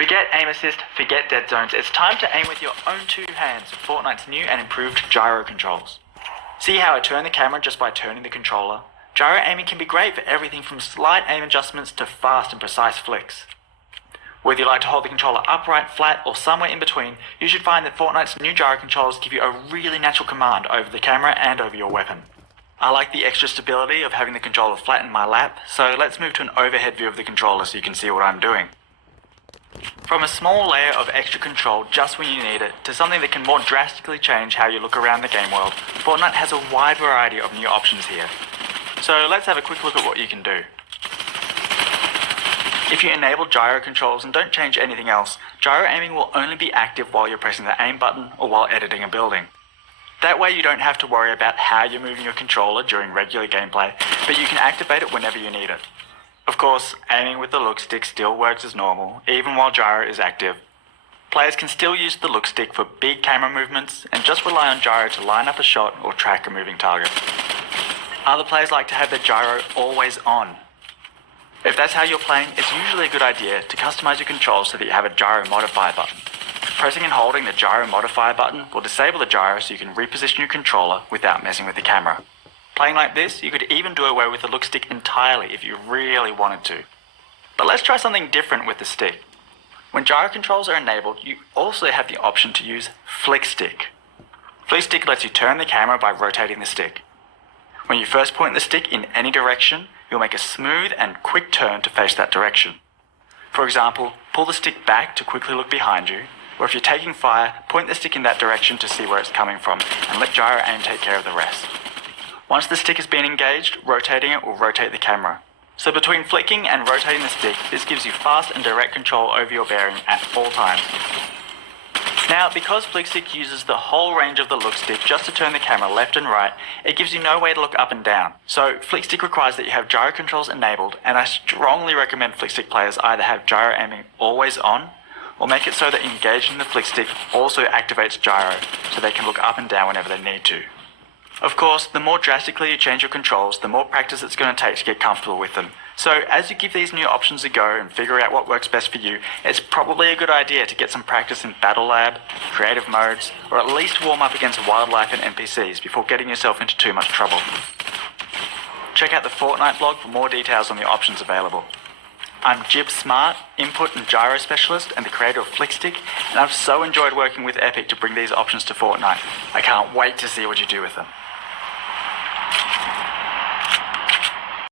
Forget aim assist, forget dead zones. It's time to aim with your own two hands with Fortnite's new and improved gyro controls. See how I turn the camera just by turning the controller? Gyro aiming can be great for everything from slight aim adjustments to fast and precise flicks. Whether you like to hold the controller upright, flat, or somewhere in between, you should find that Fortnite's new gyro controls give you a really natural command over the camera and over your weapon. I like the extra stability of having the controller flat in my lap, so let's move to an overhead view of the controller so you can see what I'm doing. From a small layer of extra control just when you need it, to something that can more drastically change how you look around the game world, Fortnite has a wide variety of new options here. So let's have a quick look at what you can do. If you enable gyro controls and don't change anything else, gyro aiming will only be active while you're pressing the aim button or while editing a building. That way you don't have to worry about how you're moving your controller during regular gameplay, but you can activate it whenever you need it. Of course, aiming with the look stick still works as normal, even while gyro is active. Players can still use the look stick for big camera movements and just rely on gyro to line up a shot or track a moving target. Other players like to have their gyro always on. If that's how you're playing, it's usually a good idea to customize your controls so that you have a gyro modifier button. Pressing and holding the gyro modifier button will disable the gyro so you can reposition your controller without messing with the camera. Playing like this, you could even do away with the look stick entirely if you really wanted to. But let's try something different with the stick. When gyro controls are enabled, you also have the option to use flick stick. Flick stick lets you turn the camera by rotating the stick. When you first point the stick in any direction, you'll make a smooth and quick turn to face that direction. For example, pull the stick back to quickly look behind you, or if you're taking fire, point the stick in that direction to see where it's coming from, and let gyro aim take care of the rest. Once the stick has been engaged, rotating it will rotate the camera. So between flicking and rotating the stick, this gives you fast and direct control over your bearing at all times. Now, because flick stick uses the whole range of the look stick just to turn the camera left and right, it gives you no way to look up and down. So flick stick requires that you have gyro controls enabled, and I strongly recommend flick stick players either have gyro aiming always on, or make it so that engaging the flick stick also activates gyro, so they can look up and down whenever they need to. Of course, the more drastically you change your controls, the more practice it's going to take to get comfortable with them. So as you give these new options a go and figure out what works best for you, it's probably a good idea to get some practice in Battle Lab, creative modes, or at least warm up against wildlife and NPCs before getting yourself into too much trouble. Check out the Fortnite blog for more details on the options available. I'm Jib Smart, Input and Gyro Specialist and the creator of Flickstick, and I've so enjoyed working with Epic to bring these options to Fortnite. I can't wait to see what you do with them.